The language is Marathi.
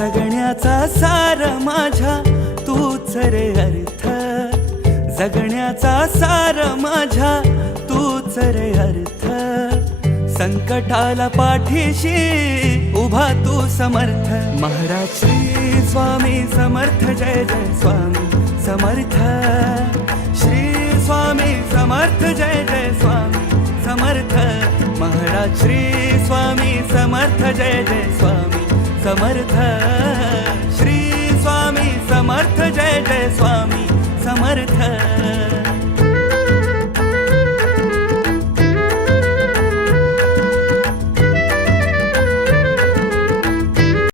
जगण्याचा सार माझ्या तूच रे अर्थ, जगण्याचा सार माझ्या तूच रे अर्थ. संकटाला पाठीशी उभा तू समर्थ. महाराज श्री स्वामी समर्थ, जय जय स्वामी समर्थ. श्री स्वामी समर्थ, जय जय स्वामी समर्थ. महाराज श्री स्वामी समर्थ, जय जय स्वामी समर्थ. श्री स्वामी समर्थ, जय जय स्वामी समर्थ.